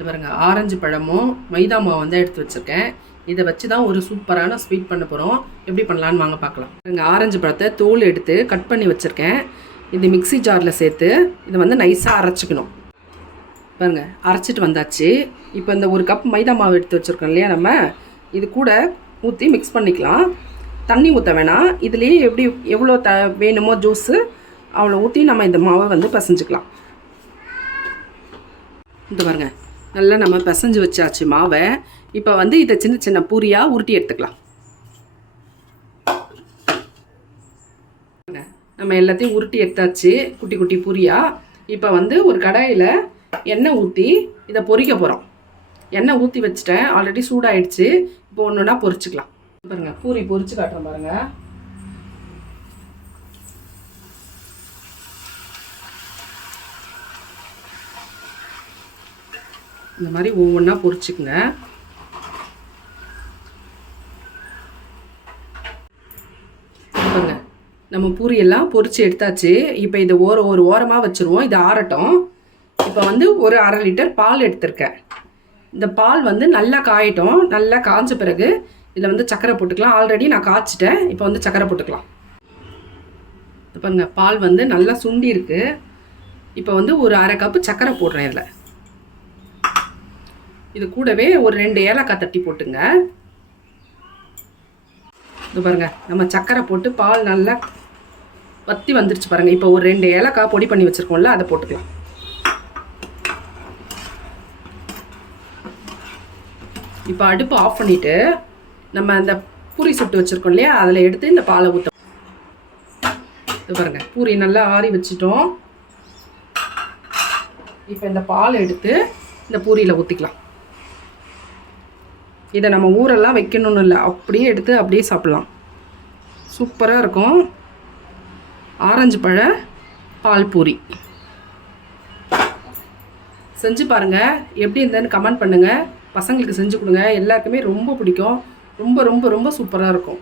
இது பாருங்கள், ஆரஞ்சு பழமும் மைதா மாவு வந்து எடுத்து வச்சுருக்கேன். இதை வச்சு தான் ஒரு சூப்பரான ஸ்வீட் பண்ண போகிறோம். எப்படி பண்ணலான்னு வாங்க பார்க்கலாம். பாருங்கள், ஆரஞ்சு பழத்தை தோல் எடுத்து கட் பண்ணி வச்சுருக்கேன். இது மிக்ஸி ஜாரில் சேர்த்து இதை வந்து நைஸாக அரைச்சிக்கணும். பாருங்கள், அரைச்சிட்டு வந்தாச்சு. இப்போ இந்த ஒரு கப் மைதா மாவு எடுத்து வச்சுருக்கோம் இல்லையா, நம்ம இது கூட ஊற்றி மிக்ஸ் பண்ணிக்கலாம். தண்ணி ஊற்ற வேணாம். இதுலேயே எவ்வளோ வேணுமோ ஜூஸு அவ்வளோ ஊற்றி நம்ம இந்த மாவை வந்து பிசைஞ்சிக்கலாம். இந்த பாருங்கள், நல்லா நம்ம பிசைஞ்சு வச்சாச்சு மாவை. இப்போ வந்து இதை சின்ன சின்ன பூரியாக உருட்டி எடுத்துக்கலாம். நம்ம எல்லாத்தையும் உருட்டி எடுத்தாச்சு குட்டி குட்டி பூரியாக. இப்போ வந்து ஒரு கடாயில் எண்ணெய் ஊற்றி இதை பொரிக்க போகிறோம். எண்ணெய் ஊற்றி வச்சுட்டேன், ஆல்ரெடி சூடாகிடுச்சு. இப்போ ஒன்று ஒன்றா பொரிச்சுக்கலாம். பாருங்கள், பூரி பொரிச்சு காட்டுறேன் பாருங்கள். இந்த மாதிரி ஒவ்வொன்றா பொரிச்சுக்குங்க. பாருங்க, நம்ம பூரியெல்லாம் பொரிச்சு எடுத்தாச்சு. இப்போ இதை ஒரு ஓரமாக வச்சுருவோம். இது ஆறட்டும். இப்போ வந்து ஒரு 1/2 லிட்டர் பால் எடுத்திருக்கேன். இந்த பால் வந்து நல்லா காயட்டும். நல்லா காய்ஞ்ச பிறகு இதில் வந்து சர்க்கரை போட்டுக்கலாம். ஆல்ரெடி நான் காய்ச்சிட்டேன். இப்போ வந்து சர்க்கரை போட்டுக்கலாம். பாருங்க, பால் வந்து நல்லா சுண்டி இருக்கு. இப்போ வந்து ஒரு 1/2 கப்பு சர்க்கரை போடுறேன். இதில் இது கூடவே ஒரு 2 ஏலக்காய் தட்டி போட்டுங்க. இது பாருங்க, நம்ம சர்க்கரை போட்டு பால் நல்லா வத்தி வந்துருச்சு பாருங்கள். இப்போ ஒரு 2 ஏலக்காய் பொடி பண்ணி வச்சுருக்கோம்ல, அதை போட்டுக்கலாம். இப்போ அடுப்பு ஆஃப் பண்ணிவிட்டு நம்ம அந்த பூரி சுட்டு வச்சுருக்கோம் இல்லையா, அதில் எடுத்து இந்த பாலை ஊற்ற. இது பாருங்கள், பூரி நல்லா ஆறி வச்சுட்டோம். இப்போ இந்த பால் எடுத்து இந்த பூரியில் ஊற்றிக்கலாம். இதை நம்ம ஊரெல்லாம் வைக்கணும்னு இல்லை, அப்படியே எடுத்து அப்படியே சாப்பிட்லாம். சூப்பராக இருக்கும். ஆரஞ்சு பழ பால் பூரி செஞ்சு பாருங்கள். எப்படி இருந்ததுன்னு கமெண்ட் பண்ணுங்கள். பசங்களுக்கு செஞ்சு கொடுங்க. எல்லாருக்குமே ரொம்ப பிடிக்கும். ரொம்ப ரொம்ப ரொம்ப சூப்பராக இருக்கும்.